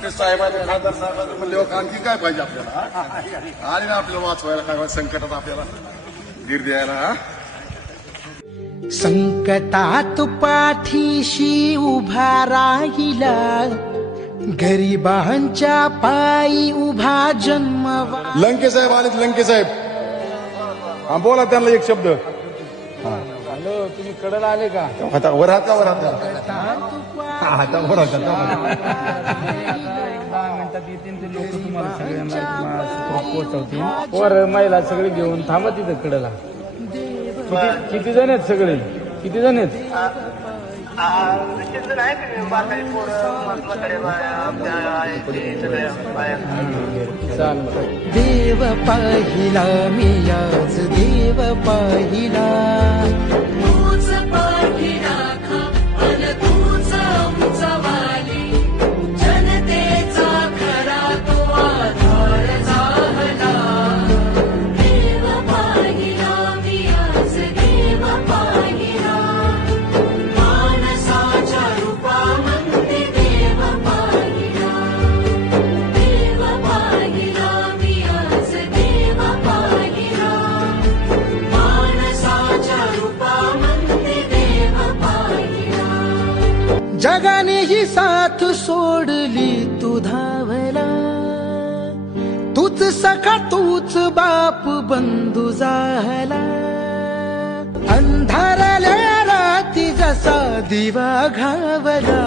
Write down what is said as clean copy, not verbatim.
मोठे साहेब आहेत, खासदार साहेब आहेत, म्हणले आणखी काय पाहिजे आपल्याला? आणि ना आपल्याला वाचवायला काय संकटात आपल्याला धीर द्यायला. संकटात पाठीशी उभा राहिला, गरिबांच्या पायी उभा जन्मवा. लंके साहेब आलेत, लंके साहेब. हा बोला त्यांना एक शब्द. हॅलो, तुम्ही कडला आले का? आता वर हात का, वर हात का? आता वर हात का? 10 मिनिटात येतील ते लोक, तुम्हाला सगळ्यांना पोहोचवतील. वर महिला सगळे घेऊन थांबा तिथं कडला. किती जण आहेत सगळे? किती जण आहेत? देव पाहिला मी आज, देव पाहिला. तूच पाठीला खा अन तूच आमचा वाली, जनतेचा खरा तो आधार झाला. देव पाहिला मी आज, देव पाहिला. माणसाच्या रूपामध्ये देव पाहिला. देव पाहिला मी आज, देव पाहिला. माणसाच्या रूपामध्ये देव पाहिला. जगाने ही साथ सोडली, तू धावला. तूच सखा, तूच बाप, बंधू झाला. अंधारल्या राती जसा दिवा घावला.